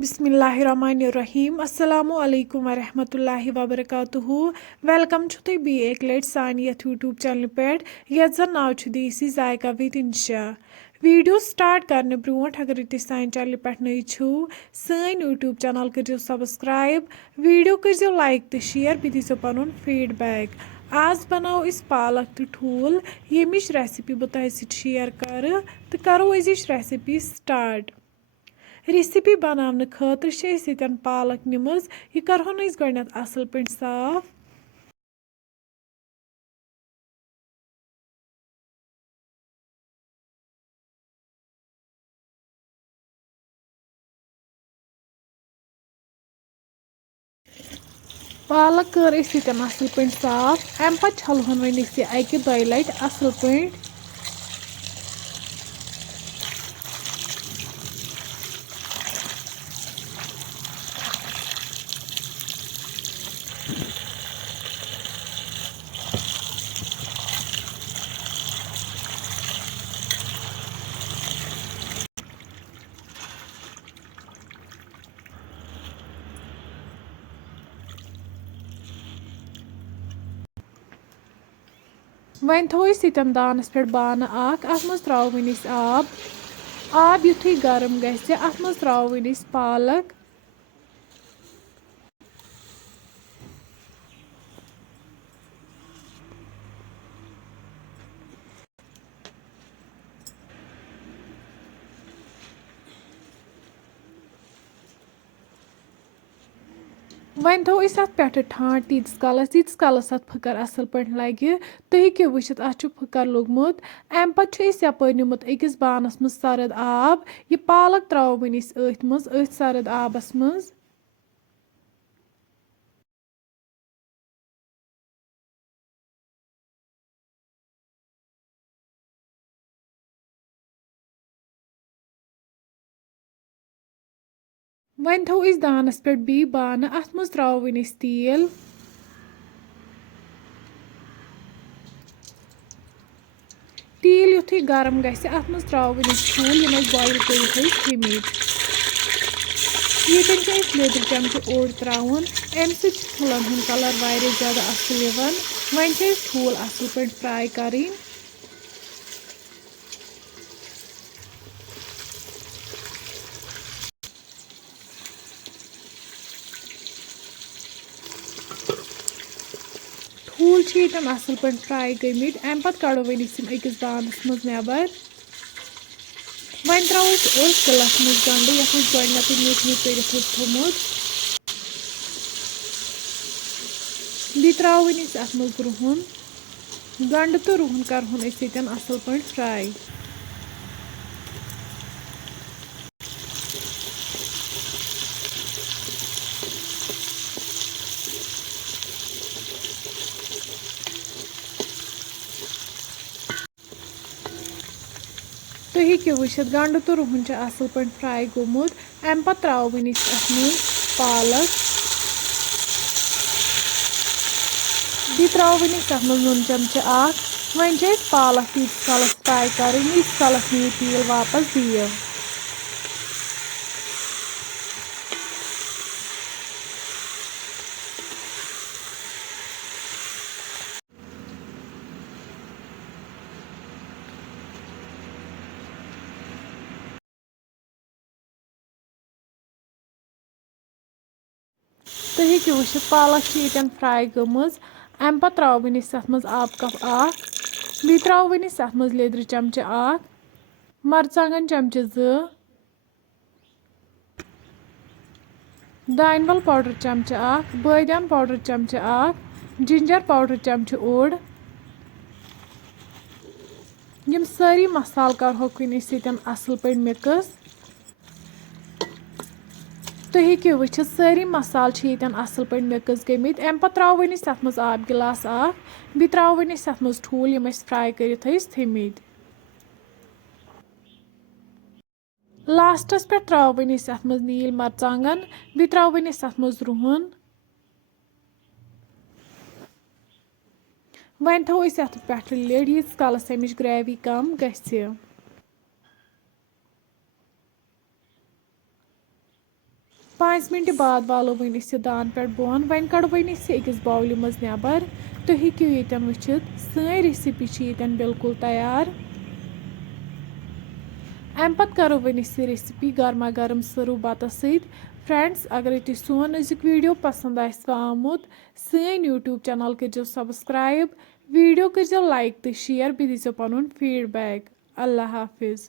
बिस्मिल्लाहिर्रहमानिर्रहीम अस्सलामु अलैकुम वरहमतुल्लाहि वबरकातुहू वेलकम छु तुम बी एक लट सान यथ यूट्यूब चैनल पे यथ जन नाव छु देसी जायका विद इंशा वीडियो स्टार्ट करने ब्रोट अगर तुम सान चैनल पे नई छु सान यूट्यूब चैनल करो सब्सक्राइब वीडियो करो लाइक तो शेयर बे दीजो पनुन फीडबैक आज बनाओ इस पालक तो ठूल यमिश रेसिपी बह तह शेयर कर तो करो अजिश रेसिपी स्टार्ट रेसिपी बनाने खतर यन पालक निमज यह करहोन गडनत असल पे साफ पालक कर असल पे साफ अम पे छलहन वन अकि दो लट असल पे वन थो यन दानस पे बान अत मज त्रो वन आब युथु गर्म गि अत मज त्रो वन पालक वन थो अत पे ठाट तीस कालस अत फकर असल पे लगे तुम हेको वुचित अत फकर लोगमुत अम पे यपर निमुत अकिस बानस मज सरद आब यह पालक त्रो वन अथ सरद आबस मज वन थो दानस पे बी बान अत मज त्रो वन तेल तेल युथु गर्म गि अत मज त्रो वन ठूल यम बॉयल कर थमित ये लेदर चमच ओड त्राउन अम ठूलन हूं कलर वारिया ज़्यादा असल वन ठूल असल पे फ्राई करें ठूल यन असल पे फ्राई गमित अम पे कड़ो वन अकिस बानस मज नबर वन त्रो किलस मज गंड ये गडनत मीट मीट कर थोमुत बी त्रो वन अत मज रुहन गंड तो रुहन करहन यन असल पे फ्राई तुम हेको वुचित गंड तो रुहन असल पे फ्राई गोमुत अम पे त्रो वन अत मज पालक बी त्रो वन अत मज नून चमच वन पालक तीस कालस फ्राई करें यीस कालस नी तेल वापस दिए तुम हेको वुचित पालक यन फ्राई गमज अम पे त्रो वन अत मज आब कप बी त्रो वन अत मज लेदर चमच मरचांगन चमच 2 दान वल पाउडर चमच बादाम पाउडर चमच जिंजर पाउडर चमच ओड यम सारी मसाल करहोकन यन असल पे मिक्स तुम हेको वुचित सारी मसाल यन असल पे मिक्स गमित अम पे त्रो वन अत मज आब गिलास बी त्रो वन अत मज ठूल यम फ्राई कर थमित लास्टस पे त्रो वन अत मज नील मरचांगन बी त्रो वन अत मज रुहन वन थो अत पे लिड यीस कालस अमिच ग्रेवी कम गि 5 मिनट बाद वालो वन इस दान पे बोन वन कड़ो वन इस अकिस बाउल मज नबर तो हेक्यू यन वुचित सै रेसिपी यन बिल्कुल तैयार अम पत करो वन इस रेसिपी गर्मा गर्म सर्व बतस सत फ्रेंड्स अगर तुम सोन अजुक वीडियो पसंद आमुत सन यूट्यूब चैनल करो सब्सक्राइब वीडियो करो लाइक तो शेयर बे दीजो पन फीडबैक अल्लाह हाफिज।